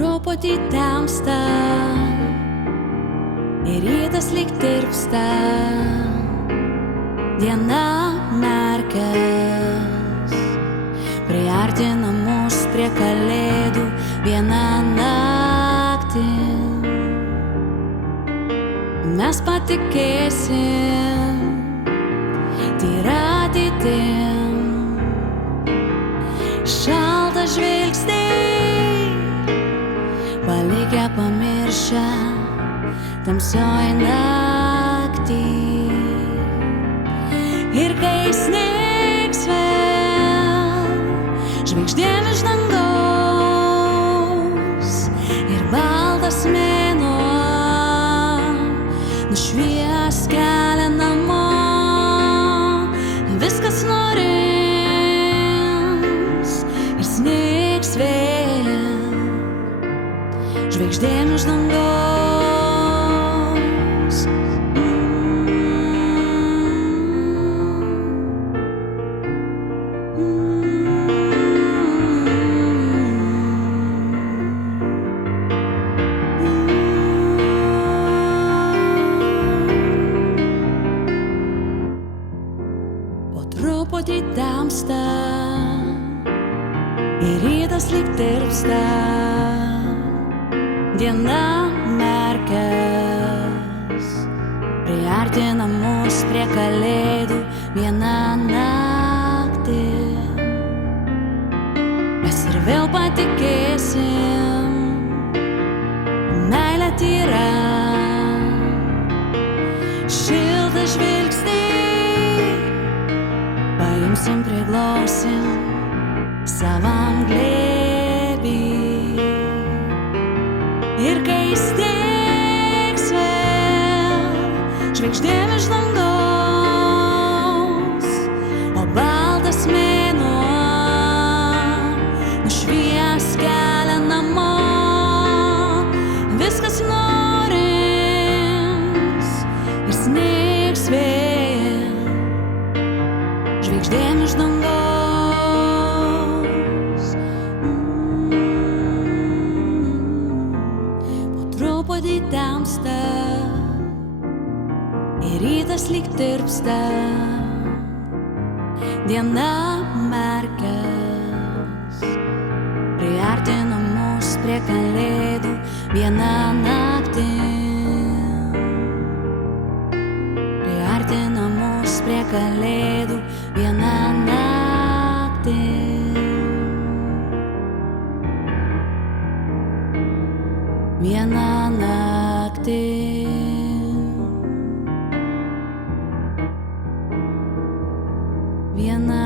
truputį temsta ir rytas lyg tirpsta, diena merkias, priartina mus prie kalėdų vieną naktį. Mes patikėsim tyra ateitim, šaltą žvilgsnį palikę pamiršę tamsioj naktį. Ir kai snigs vėl žvaigždėm iš dangaus ir baltas mėnuo nušvies kelią namo, viskas nurims ir snigs vėl žvaigždėm iš dangaus. Po truputį temsta ir rytas lyg tirpsta, diena merkias, priartina mus prie kalėdų vieną naktį. Mes ir vėl patikėsim meilę tyra, šiltą žvilgsnį paimsim, priglausim savam glėby. Ir kai snigs vėl žvaigždėm iš dangaus, o baltas mėnuo nušvies kelią namo, viskas nurims ir snigs vėl žvaigždėm iš dangaus. Truputį temsta ir rytas lyg tirpsta, diena merkias, priartina mus prie kalėdų vieną naktį. Priartina mus prie kalėdų vieną naktį. Vieną naktį. Vieną